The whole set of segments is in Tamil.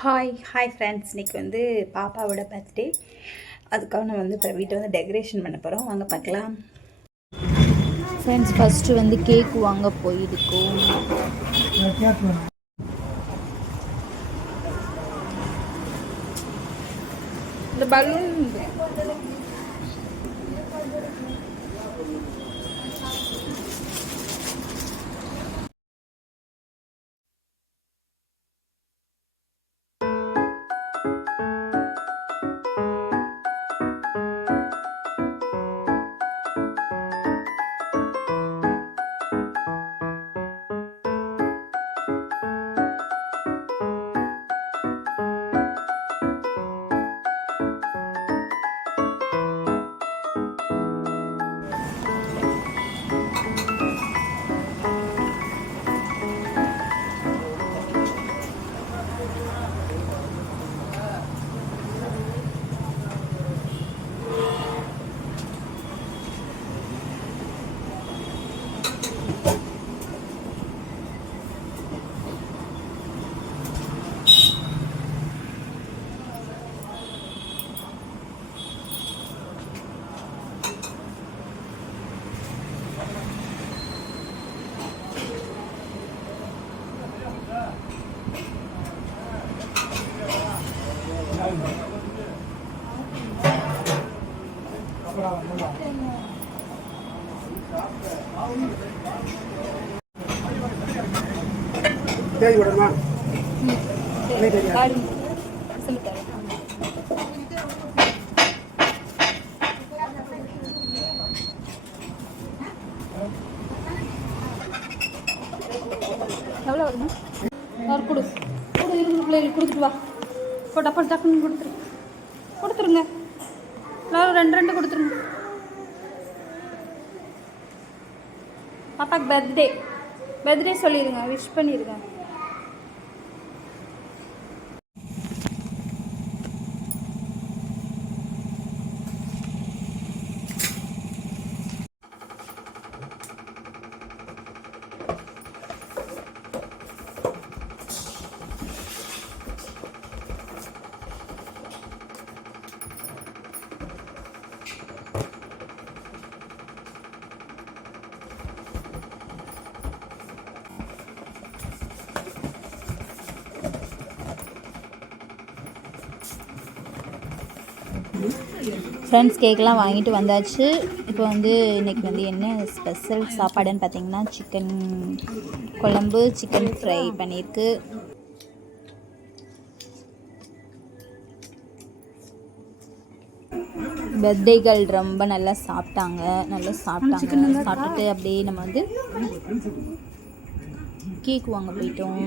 Hi friends. இன்றைக்கி வந்து பாப்பாவோட பர்த்டே. அதுக்காக நம்ம வந்து இப்போ வீட்டை வந்து டெக்கரேஷன் பண்ண போகிறோம். வாங்க பார்க்கலாம். ஃப்ரெண்ட்ஸ், ஃபஸ்ட்டு வந்து கேக் வாங்க போயிருக்கோம். இந்த பலூன் எவ்வளோ வருமா? ஒரு கொடு இருக்கிற பிள்ளைகளுக்கு கொடுத்துட்டு வா. டப்பா டக்குன்னு கொடுத்துருங்க. எல்லாரும் ரெண்டு கொடுத்துருங்க. பாப்பாக்கு பர்த்டே சொல்லிடுங்க, விஷ் பண்ணிடுங்க. ஃப்ரெண்ட்ஸ், கேக்கெலாம் வாங்கிட்டு வந்தாச்சு. இப்போ வந்து இன்றைக்கி வந்து என்ன ஸ்பெஷல் சாப்பாடுன்னு பார்த்தீங்கன்னா, சிக்கன் குழம்பு, சிக்கன் ஃப்ரை பண்ணியிருக்கு. பர்த்டேகள் ரொம்ப நல்லா சாப்பிட்டாங்க. சாப்பிட்டுட்டு அப்படியே நம்ம வந்து கேக் வாங்க போயிட்டோம்.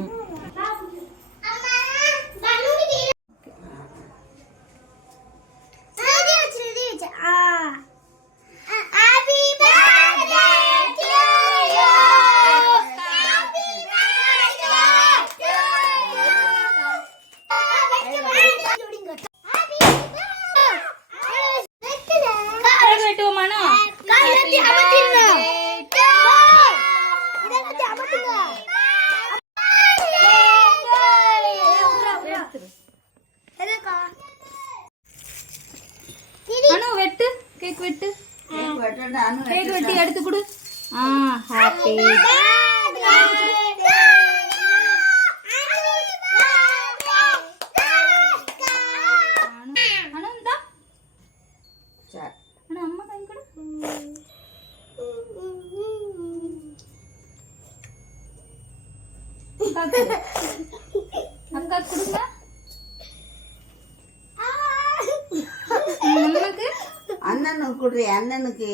கேக் வெட்டி எடுத்து கொடு. ஹாப்பி அம்மா கை கொடு. அக்கா கொடுங்க. அண்ணனுக்கு கொடுறி. அண்ணனுக்கு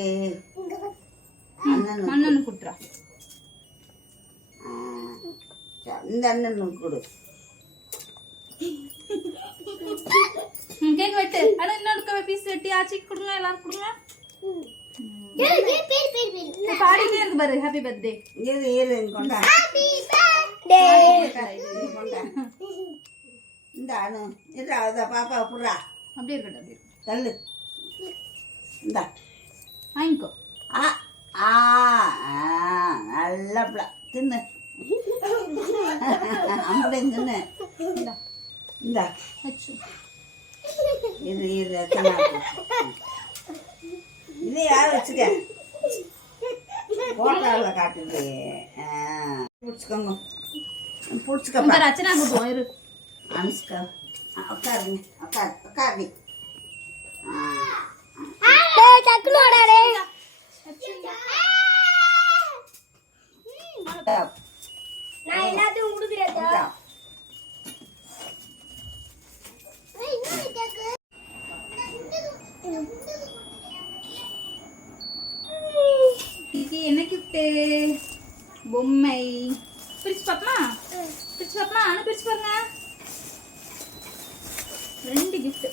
கொடுறா. இந்த அண்ணனுக்கு கொடு. கேக் வெட்டு. அட இன்னொரு பீஸ் வெட்டி ஆச்சிக்கு கொடுங்க. எல்லாரும் கொடுங்க. பாடிட்டே இருக்கு பாரு. Happy birthday. இரு கொண்டா. இந்த அணு இது அதான் பாப்பா புடுறா. அப்படியே இருக்கட்டும். தள்ளு. இந்த வாங்கிக்கோ. நல்ல தின்னு. அப்படி தின்னு. இந்தா வச்சு இது எத்தனை இது யார் வச்சுக்க போட்டாவில் காட்டுது பிடிச்சிக்கோங்க பிடிச்சிக்கப்பா ரச்சனா கூட்டுவோம் இரு அனுஷ்கா உட்காருங்க உட்காரு நான் எல்லாத்தையும் கொடுக்குறேன் இது என்ன கிஃப்ட்டு பொம்மை பிரிச்சு பார்ப்போமா பிரிச்சு பார்ப்போமா அனு பிரிச்சு பாருங்க 2 கிஃப்ட்